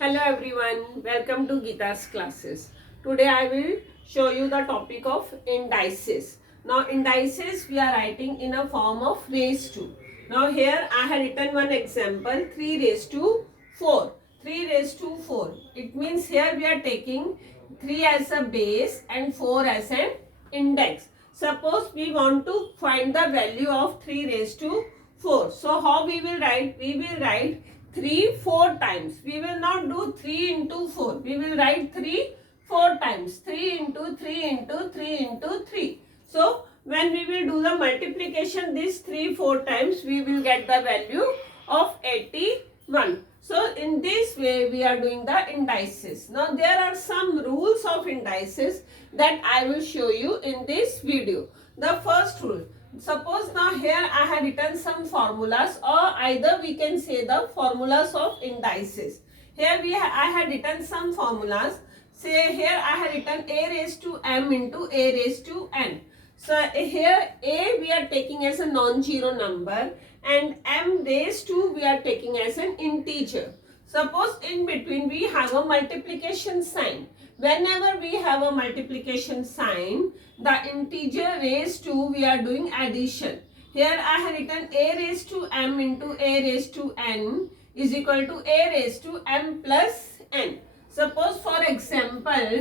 Hello everyone, welcome to Geeta's classes. Today I will show you the topic of indices. Now indices we are writing in a form of raised to. Now here I have written one example 3 raised to 4. 3 raised to 4. It means here we are taking 3 as a base and 4 as an index. Suppose we want to find the value of 3 raised to 4. So how we will write? We will write 3 4 times. We will not do 3 into 4. We will write 3 4 times. 3 into 3 into 3 into 3. So when we will do the multiplication this 3 4 times, we will get the value of 81. So in this way we are doing the indices. Now there are some rules of indices that I will show you in this video. The first rule. Suppose now here I have written some formulas, or either we can say the formulas of indices. Here I had written some formulas. Say here I have written a raised to m into a raised to n. So here a we are taking as a non-zero number and m raised to we are taking as an integer. Suppose in between we have a multiplication sign. Whenever we have a multiplication sign, the integer raised to we are doing addition. Here I have written a raised to m into a raised to n is equal to a raised to m plus n. Suppose for example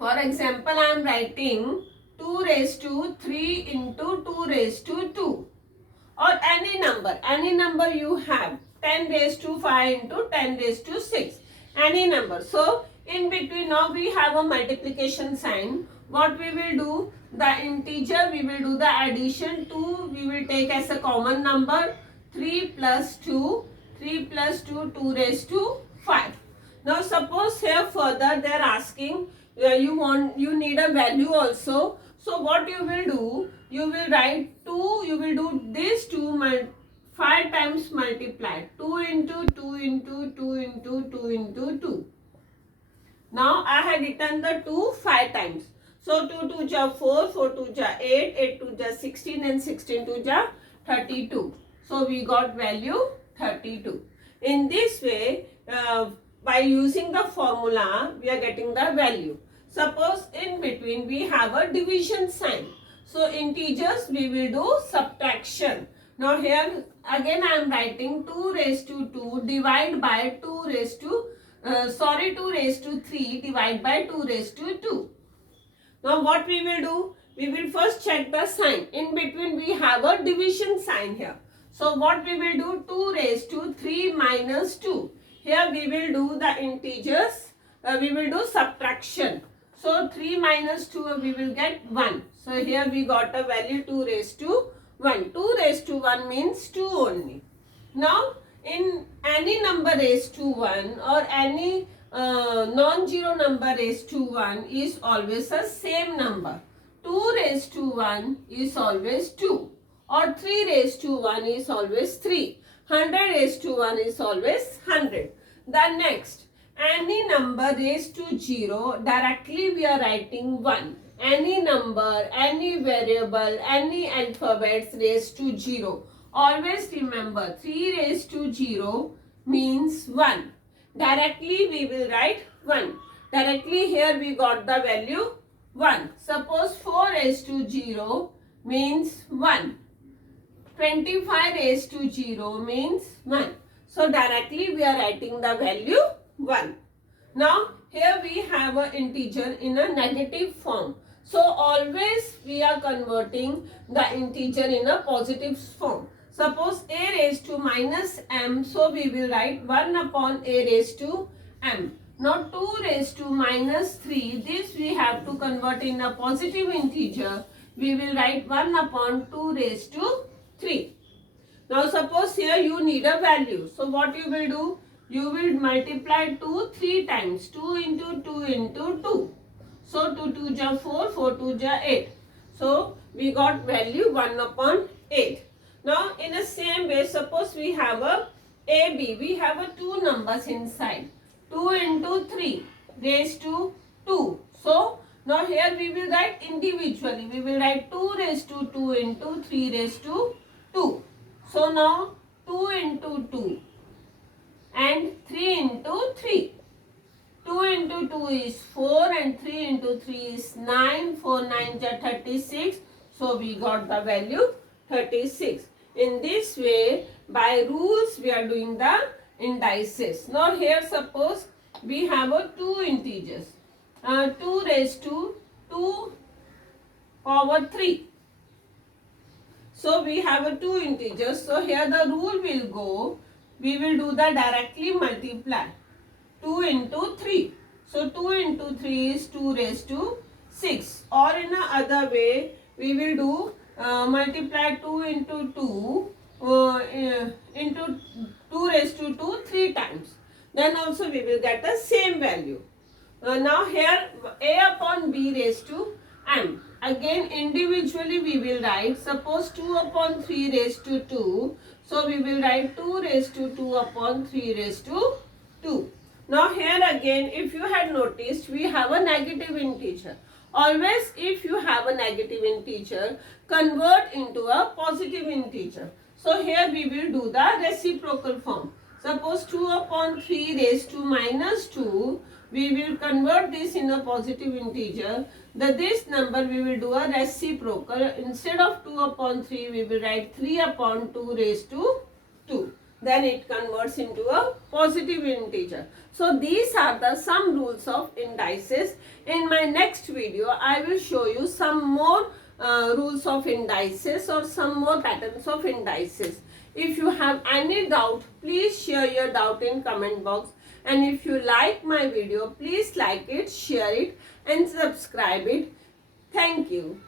I am writing 2 raised to 3 into 2 raised to 2, or any number you have, 10 raised to 5 into 10 raised to 6, any number. So in between now we have a multiplication sign. What we will do, the integer we will do the addition. 2 we will take as a common number. 3 plus 2 2 raised to 5. Now suppose here further they are asking you need a value also. So what you will do, you will write 2, you will do this 2 5 times multiplied. 2 into 2 into 2 into 2 into 2. Now I have written the 2 5 times. So 2 2 ja 4, 4 2 ja 8, 8 2 ja 16 and 16 2 ja 32. So we got value 32. In this way, by using the formula, we are getting the value. Suppose in between we have a division sign. So integers we will do subtraction. Now here again I am writing 2 raised to 2 divide by 2 raised to 2 raised to 3 divide by 2 raised to 2. Now what we will do? We will first check the sign. In between we have a division sign here. So what we will do? 2 raised to 3 minus 2. Here we will do the integers. We will do subtraction. So 3 minus 2 we will get 1. So here we got a value 2 raised to 1. 2 raised to 1 means 2 only. Now in any number raised to 1 or any non-zero number raised to 1 is always a same number. 2 raised to 1 is always 2. Or 3 raised to 1 is always 3. 100 raised to 1 is always 100. The next, any number raised to 0, directly we are writing 1. Any number, any variable, any alphabets raised to 0. Always remember 3 raised to 0 means 1. Directly we will write 1. Directly here we got the value 1. Suppose 4 raised to 0 means 1. 25 raised to 0 means 1. So directly we are writing the value 1. Now here we have an integer in a negative form. So always we are converting the integer in a positive form. Suppose a raised to minus m, so we will write 1 upon a raised to m. Now 2 raised to minus 3, this we have to convert in a positive integer. We will write 1 upon 2 raised to 3. Now suppose here you need a value. So what you will do? You will multiply 2 3 times. 2 into 2 into 2. So 2 2 ja 4, 4 2 ja 8. So we got value 1 upon 8. Now in the same way, suppose we have a AB. We have a 2 numbers inside. 2 into 3 raised to 2. So now here we will write individually. We will write 2 raised to 2 into 3 raised to 2. So now 2 into 2 into 3 is 9. 4 9 are 36. So we got the value 36. In this way, by rules, we are doing the indices. Now here suppose we have a 2 integers. 2 raised to 2 power 3. So we have a 2 integers. So here the rule will go, we will do the directly multiply. 2 into 3. So 2 into 3 is 2 raised to 6. Or in another way, we will do multiply 2 into 2 into 2 raised to 2 3 times. Then also we will get the same value. Now here a upon b raised to m. Again individually we will write, suppose 2 upon 3 raised to 2. So we will write 2 raised to 2 upon 3 raised to 2. Now here again, if you had noticed, we have a negative integer. Always if you have a negative integer, convert into a positive integer. So here we will do the reciprocal form. Suppose 2 upon 3 raised to minus 2, we will convert this in a positive integer. This number we will do a reciprocal. Instead of 2 upon 3, we will write 3 upon 2 raised to 2. Then it converts into a positive integer. So these are the some rules of indices. In my next video, I will show you some more rules of indices or some more patterns of indices. If you have any doubt, please share your doubt in comment box. And if you like my video, please like it, share it and subscribe it. Thank you.